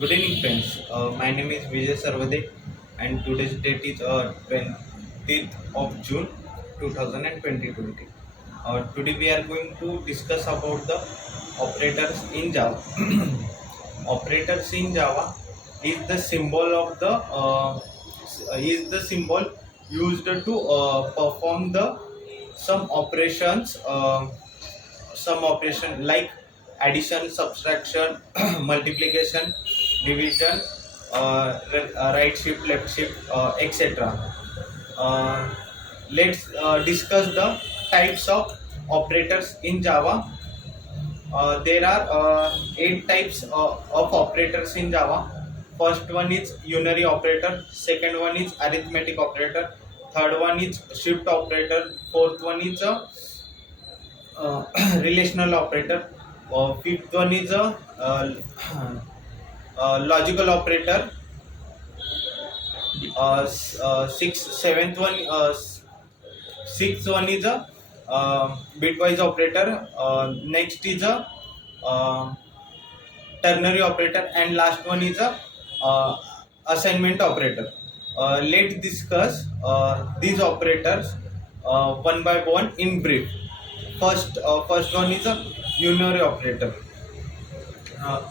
Good evening, friends. My name is Vijay Sarvade, and today's date is 20th of June 2020. Today we are going to discuss about the operators in Java. Operators in Java is the symbol of the is the symbol used to perform the some operations. Some operation like addition, subtraction, multiplication, division, right shift, left shift, etc. Uh, let's discuss the types of operators in Java. There are eight types of operators in Java. First one is unary operator, second one is arithmetic operator, third one is shift operator, fourth one is a relational operator. Fifth one is a logical operator. Sixth one is a bitwise operator. Next is a uh, ternary operator, and last one is a uh, assignment operator. Let's discuss these operators one by one in brief. First one is a unary operator.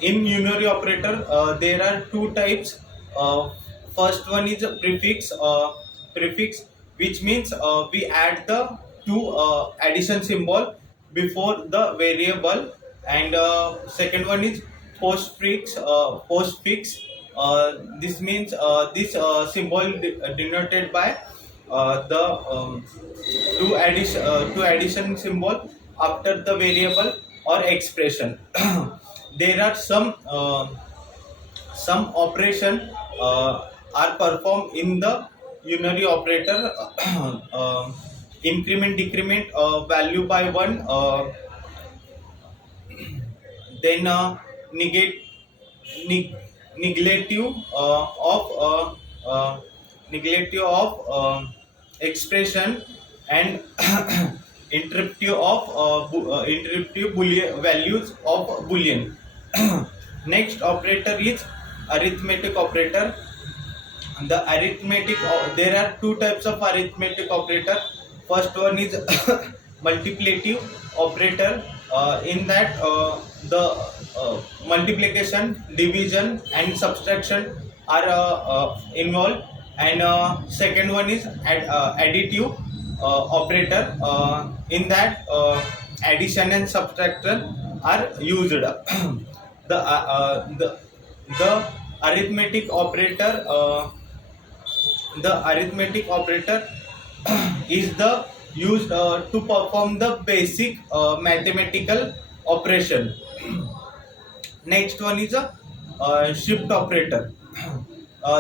In unary operator, there are two types. First one is a prefix, which means we add the two addition symbol before the variable, and second one is postfix. Postfix. This means this symbol denoted by the two addition symbol after the variable or expression. There are some operation are performed in the unary operator. Increment, decrement, value by one, then neg- negative of negative of expression, and interruptive of interruptive boolean values of boolean. Next operator is arithmetic operator. There are two types of arithmetic operator. First one is multiplicative operator. In that the multiplication, division, and subtraction are involved, and second one is additive operator. In that addition and subtraction are used. The arithmetic operator the arithmetic operator is the used to perform the basic mathematical operation. Next one is a shift operator.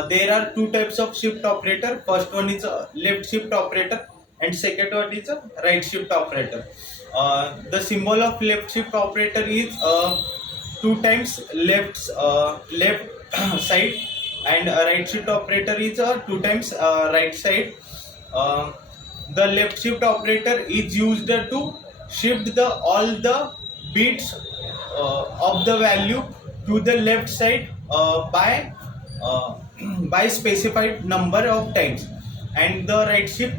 There are two types of shift operator. First one is a left shift operator, and second one is a right shift operator. The symbol of left shift operator is two times left side, and right shift operator is two times right side. Uh, the left shift operator is used to shift the all the bits of the value to the left side uh, by specified number of times, and the right shift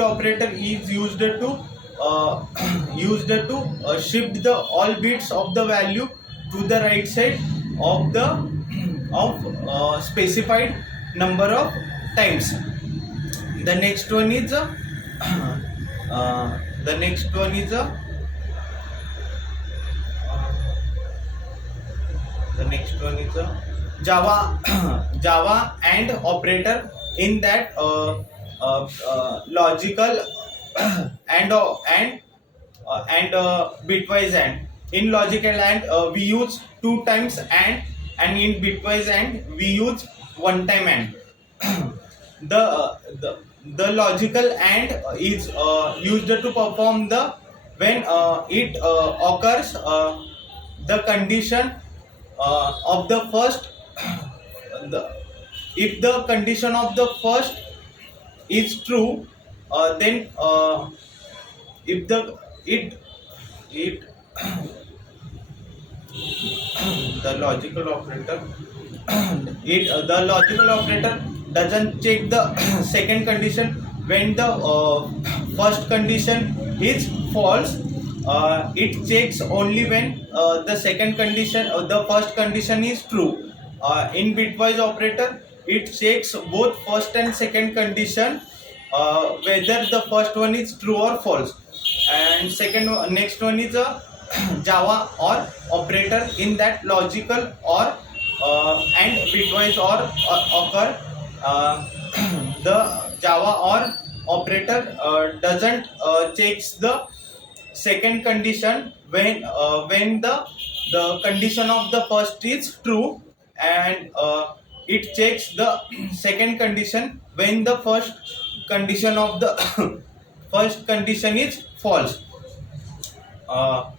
operator is used to shift the all bits of the value to the right side of the of specified number of times. The next one is a the next one is a the next one is a Java Java and operator. In that logical bitwise and. In logical and we use two times and in bitwise and we use one time and. the the logical and is used to perform the when it occurs the condition of the first. the If the condition of the first is true, then if the it it the logical operator the logical operator doesn't check the second condition when the first condition is false. It checks only when the second condition or the first condition is true. In bitwise operator, it checks both first and second condition, whether the first one is true or false, and next one is a Java or operator in that logical or and bitwise or occur. Uh, the Java or operator doesn't checks the second condition when the condition of the first is true, and it checks the second condition when the first condition of the first condition is false. uh,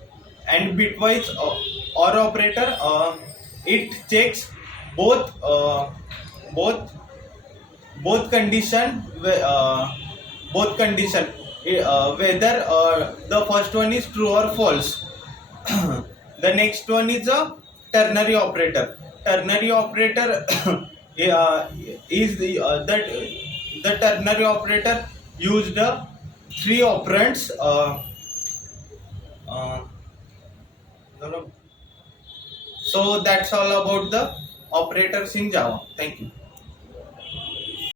and bitwise or operator, it checks both both both condition both condition whether the first one is true or false. The next one is a ternary operator. Ternary operator is the ternary operator used three operands. Uh, so that's all about the operators in Java. Thank you.